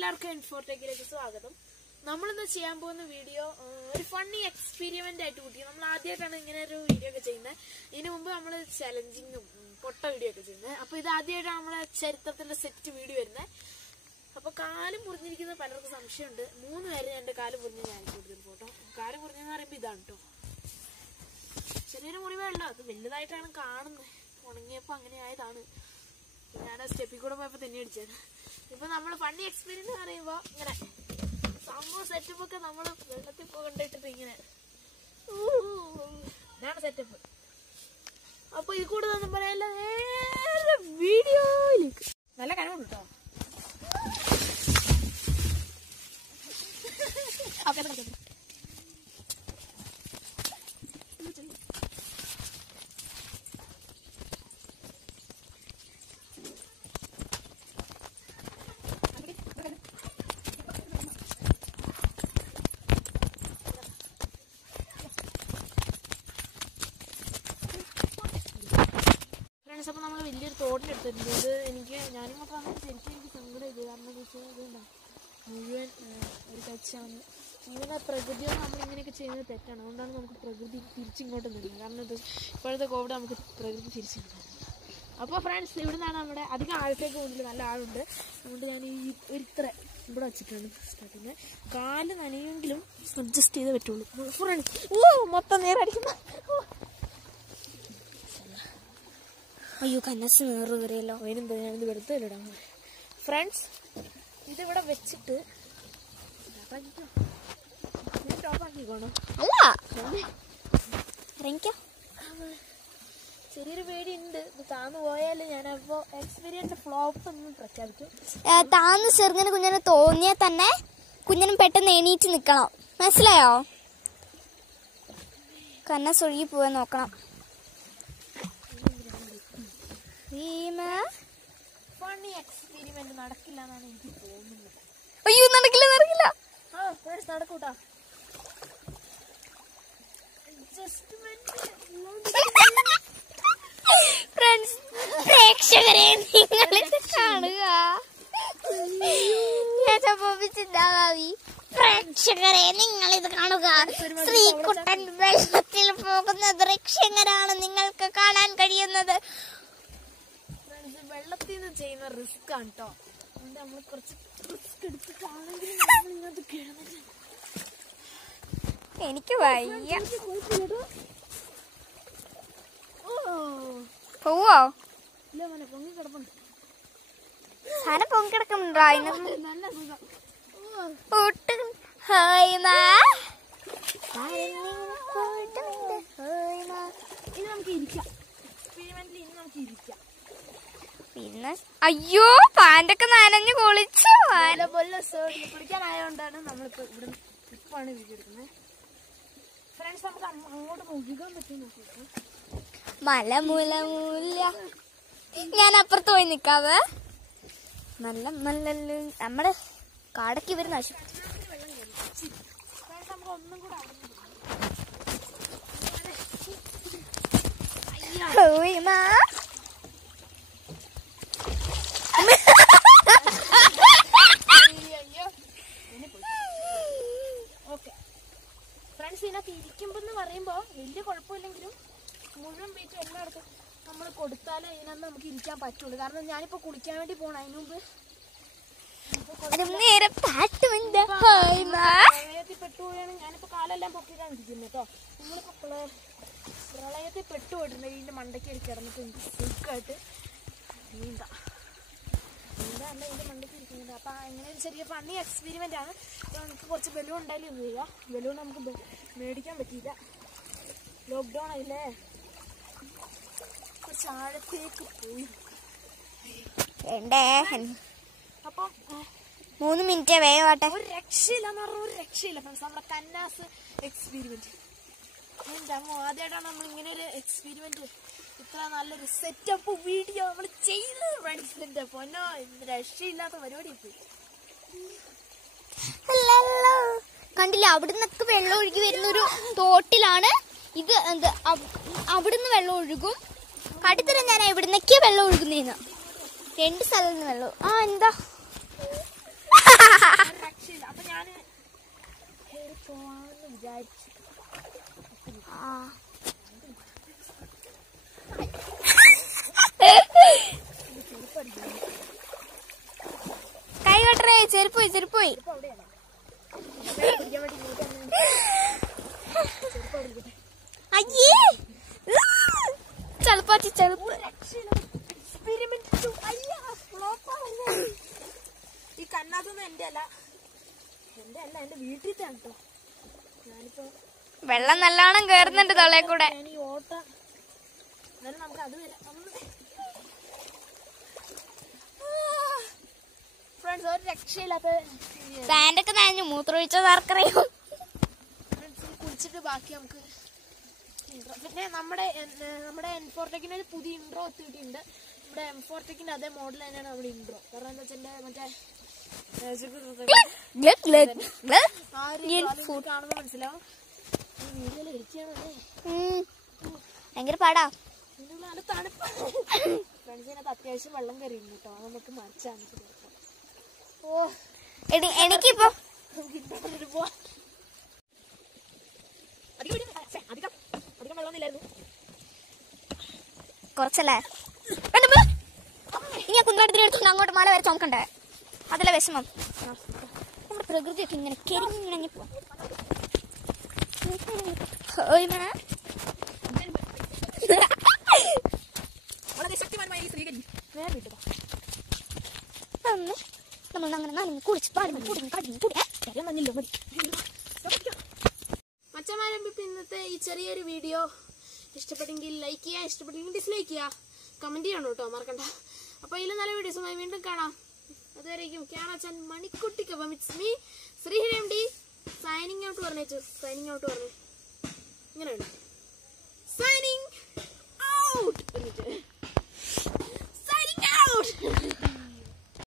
എല്ലാവർക്കും ഇൻഫോടെക്കിലേക്ക് സ്വാഗതം. നമ്മളിന്ന് ചെയ്യാൻ പോകുന്ന വീഡിയോ ഒരു ഫണ്ണി എക്സ്പെരിമെന്റ് ആയിട്ട് കൂട്ടി. നമ്മൾ ആദ്യമായിട്ടാണ് ഇങ്ങനെ ഒരു വീഡിയോ ഒക്കെ ചെയ്യുന്നത്. ഇതിനു മുമ്പ് നമ്മൾ ചലഞ്ചിങ്ങും പൊട്ട വീഡിയോ ഒക്കെ ചെയ്യുന്നത്. അപ്പൊ ഇത് ആദ്യമായിട്ടാണ് നമ്മളെ ചരിത്രത്തിന്റെ സെറ്റ് വീഡിയോ വരുന്നത്. അപ്പൊ കാല് മുറിഞ്ഞിരിക്കുന്ന പലർക്കും സംശയമുണ്ട്. 3 പേര് എന്റെ കാല് മുറിഞ്ഞ് ഞാൻ കൊടുത്തിട്ട് ഫോട്ടോ. കാല് മുറിഞ്ഞെന്ന് പറയുമ്പോ ഇതാണ് കേട്ടോ. ചെറിയൊരു മുറിവല്ല, അത് വലുതായിട്ടാണ് കാണുന്നത്. ഉണങ്ങിയപ്പോ അങ്ങനെ ആയതാണ്. ഞാൻ ആ സ്റ്റെപ്പിൽ കൂടെ പോയപ്പോ തന്നെ അടിച്ചത്. ഇപ്പൊ നമ്മള് ഫണ്ണി എക്സ്പീരിയൻസ് എന്ന് പറയുമ്പോ ഇങ്ങനെ സംഭവം സെറ്റപ്പ് ഒക്കെ നമ്മള് വെള്ളത്തിൽ പോകണ്ടിട്ടിട്ട് ഇങ്ങനെ ഇതാണ് സെറ്റപ്പ്. അപ്പൊ ഇത് കൂടെ ഒന്നും പറയാല്ല, നേരെ വീഡിയോയിലേക്ക്. നല്ല കനവുണ്ട് കേട്ടോ. അപ്പൊ നമ്മൾ വലിയൊരു തോടിനെടുത്തിട്ടുണ്ട്. ഇത് ഞാനും മാത്രം ശരിക്കും എനിക്ക് സങ്കടം ഇത്. കാരണം എന്താ വെച്ചാൽ ഇതുണ്ടാവും മുഴുവൻ ഒരു കച്ചാണ്. ഇങ്ങനെ പ്രകൃതിയോട് നമ്മളിങ്ങനെയൊക്കെ ചെയ്യുന്നത് തെറ്റാണ്. അതുകൊണ്ടാണ് നമുക്ക് പ്രകൃതി തിരിച്ചിങ്ങോട്ട് നിൽക്കുന്നത്. കാരണം ഇത് ഇപ്പോഴത്തെ കോവിഡ് നമുക്ക് പ്രകൃതി തിരിച്ചിരിക്കുന്നത്. അപ്പോൾ ഫ്രണ്ട്സ്, ഇവിടെ നിന്നാണ് നമ്മുടെ അധികം ആഴത്തേക്ക് മുന്നിൽ നല്ല ആളുണ്ട്. അതുകൊണ്ട് ഞാൻ ഈ ഇത്ര ഇവിടെ വെച്ചിട്ടാണ് സ്റ്റാർട്ടിങ്. കാല് നനയെങ്കിലും അഡ്ജസ്റ്റ് ചെയ്തേ പറ്റുള്ളൂ. ഫ്രണ്ട്സ്, മൊത്തം നേരെ അടിക്കുന്ന. അയ്യോ, കന്നസ് നേറ് കയറിയല്ലോ. അതിനെന്താ ഞാനിത് വെറുതെ ഇടാൻ. ഫ്രണ്ട്സ്, ഇതിവിടെ വെച്ചിട്ട് ടോപ്പാക്കിക്കോണോ? അല്ല, ചെറിയൊരു പേടി ഉണ്ട്. താന്നു പോയാല് ഞാനപ്പോ എക്സ്പീരിയൻസ് ഫ്ലോപ്പ് എന്ന് പ്രഖ്യാപിക്കും. താന്ന് ചെറുങ്ങനെ കുഞ്ഞിനെ തോന്നിയാൽ തന്നെ കുഞ്ഞിനും പെട്ടെന്ന് എണീറ്റ് നിക്കണം. മനസ്സിലായോ? കന്നസ് ഒഴുകി പോവാൻ നോക്കണം. ഫണ്ണി എക്സ്പെരിമെന്റ് നടക്കില്ല എന്നാണ് എനിക്ക് തോന്നുന്നത്. അയ്യോ, നടക്കില്ല. നടക്കൂട്ടാ. പ്രേക്ഷകരെ, നിങ്ങൾ കാണുക. പ്രേക്ഷകരെ, നിങ്ങൾ ഇത് കാണുക. ശ്രീകുട്ടൻ വെള്ളത്തിൽ പോകുന്ന ദൃശ്യങ്ങളാണ് നിങ്ങൾക്ക് കാണാൻ കഴിയുന്നത്. വെള്ളത്തിൽ നിന്ന് ചെയ്യുന്ന റിസ്ക് ആണ് കേട്ടോ. അതുകൊണ്ട് നമ്മൾ കുറച്ച് റിസ്ക് എടുത്തിട്ടാണെങ്കിൽ എനിക്ക് വയ്യ. പോവോ? ഇല്ല മോനെ, പൊങ്ങി കിടപ്പുണ്ട്. സാധനം പൊങ്ങി കിടക്കുന്നുണ്ടോ? നല്ല സുഖം. ഇനി നമുക്ക് ഇരിക്കാം. എക്സ്പെരിമെന്റിൽ ഇനി നമുക്ക് ഇരിക്കാം. പിന്നെ അയ്യോ, പാൻറ്റൊക്കെ നനഞ്ഞു കുളിച്ചു. കുളിക്കാനായതുകൊണ്ടാണ് നമ്മളിപ്പോ ഇവിടെ ഇപ്പാണ് വീഡിയോ എടുക്കുന്നത്. ഫ്രണ്ട്സ്, നമുക്ക് അങ്ങോട്ട് മുഴുകാൻ പറ്റും. മലമുല ഞാൻ അപ്പുറത്ത് പോയി നിക്കാവേ. നല്ല നമ്മുടെ കാടൊക്കെ ഇവര് നശിപ്പിച്ചു. നമുക്ക് ഒന്നും കൂടെ ഓക്കെ ഫ്രണ്ട്സ്, ഇതിനകത്ത് ഇരിക്കുമ്പോന്ന് പറയുമ്പോ വലിയ കുഴപ്പമില്ലെങ്കിലും മുഴുവൻ വെയിറ്റ് എല്ലായിടത്തും നമ്മൾ കൊടുത്താലേ ഇതിനകത്ത് നമുക്ക് ഇരിക്കാൻ പറ്റുള്ളൂ. കാരണം ഞാനിപ്പോ കുളിക്കാൻ വേണ്ടി പോണം. അതിന് മുമ്പ് പ്രളയത്തിൽ പെട്ടുപോയാണ്. ഞാനിപ്പോ കാലെല്ലാം പൊക്കിയിട്ടാണ് ഇരിക്കുന്നത് കേട്ടോ. നമ്മളിപ്പോ പ്രളയത്തിൽ പെട്ടുപോയിട്ടുണ്ട്. ഇതിന്റെ മണ്ടയ്ക്ക് കിടന്നിട്ട് എനിക്ക് സുഖമായിട്ട് നീന്താം. നീന്താല്ല, ഇതിന്റെ മണ്ടയ്ക്ക് ഇരിക്കുന്നുണ്ട്. അപ്പൊ അങ്ങനെ ഒരു ചെറിയ ഫണ്ണി എക്സ്പെരിമെന്റ് ആണ്. നമുക്ക് കുറച്ച് ബലൂൺ ഉണ്ടായാലും ഇത് ചെയ്യാം. ബലൂൺ നമുക്ക് മേടിക്കാൻ പറ്റിയില്ല, ലോക്ക്ഡൗൺ ആയില്ലേ. കുറച്ച് ആഴത്തേക്ക് പോയി. അപ്പം 3 മിനിറ്റ് വേവാട്ടെ. ഒരു രക്ഷയില്ലെന്ന് പറഞ്ഞാൽ ഒരു രക്ഷയില്ല ഫ്രണ്ട്സ്. നമ്മുടെ കന്നാസ് എക്സ്പെരിമെന്റ് ആദ്യമായിട്ടാണ് നമ്മൾ ഇങ്ങനെ ഒരു എക്സ്പെരിമെന്റ്, ഇത്ര നല്ലൊരു സെറ്റപ്പ് വീഡിയോ നമ്മൾ ചെയ്തത് ഫ്രണ്ട്സിന്റെ. പൊന്നോ, രക്ഷയില്ലാത്ത പരിപാടി പോയി. കണ്ടില്ല, അവിടുന്നൊക്കെ വെള്ളം ഒഴുകി വരുന്നൊരു തോട്ടിലാണ് ഇത്. അവിടുന്ന് വെള്ളം ഒഴുകും. കടുത്തരം ഞാൻ ഇവിടുന്നൊക്കെ വെള്ളം ഒഴുകുന്നേന്ന്. 2 സ്ഥലത്ത് നിന്ന് വെള്ളം. എന്താ രക്ഷയില്ല. അപ്പൊ ഞാന് കേറി പോവാന്ന് വിചാരിച്ചു. കൈ കെട്ടറേ, ചെരുപ്പോയി ചെരുപ്പോയി. അയ്യേ ചെളുപ്പാച്ചി ചെളുപ്പ്. ഈ കണ്ണാതൊന്നും എന്റെ അല്ല, എന്റെ വീട്ടിലത്തെ കേട്ടോ. ഞാനിപ്പോ വെള്ളം നല്ലോണം കേറുന്നുണ്ട് തൊള്ളേ കൂടെ. ഞാൻ ഈ ഓട്ട എന്നാലും നമുക്ക് അത് വരാം. ഫ്രണ്ട്സ്, ഒരു രക്ഷയില്ലാത്ത പാന്റൊക്കെ നനഞ്ഞു, മൂത്രമൊഴിച്ച തർക്കറിയും. കുളിച്ചിട്ട് ബാക്കി നമുക്ക് ഇൻട്രോ. പിന്നെ നമ്മുടെ M4ടെക്കിന് ഒരു പുതിയ ഇൻട്രോ എത്തിയിട്ടുണ്ട്. നമ്മുടെ M4ടെക്കിന്റെ അതേ മോഡൽ തന്നെയാണ് നമ്മുടെ ഇൻട്രോ. കാരണം എന്താ വെച്ചാൽ മറ്റേ കാണുമ്പോൾ മനസ്സിലാവും വീഡിയോയിൽ എഡിറ്റ് ഭയങ്കര പാടാ. നല്ല തണുപ്പാണ് ഫ്രണ്ട്സിനകത്ത്. അത്യാവശ്യം വെള്ളം കയറിയിരുന്നു കേട്ടോ. നമുക്ക് മറിച്ചാണ്. ഓ എനിക്കിപ്പോ അധികം വെള്ളമൊന്നുമില്ലായിരുന്നു. കുറച്ചല്ലേ. ഇനി ആ കുന്നോട്ടത്തിന് എടുത്തുകൊണ്ട് അങ്ങോട്ട് മല വരെ ചുമക്കണ്ടേ? അതല്ല വിഷമം. നമ്മുടെ പ്രകൃതിയൊക്കെ ഇങ്ങനെ കരിഞ്ഞിണങ്ങി പോ. വളരെ ശക്തിമാനമായി സ്വീകരിക്കും. നേരെ വിട്ടു നമ്മൾ അങ്ങനെ നനഞ്ഞ് കുളിച്ച് മച്ചമാരും. ഇന്നത്തെ ഈ ചെറിയൊരു വീഡിയോ ഇഷ്ടപ്പെട്ടെങ്കിൽ ലൈക്ക് ചെയ്യുക, ഇഷ്ടപ്പെട്ടെങ്കിൽ ഡിസ്ലൈക്ക് ചെയ്യുക, കമന്റ് ചെയ്യണം കേട്ടോ, മറക്കണ്ട. അപ്പൊ ഇതിൽ നല്ല വീഡിയോസുമായി വീണ്ടും കാണാം. അതുവരേക്കും ക്യാമറ മണിക്കുട്ടിക്കൊപ്പം it's me Sreehari MD signing out പറഞ്ഞു. ഇങ്ങനെയുണ്ട്.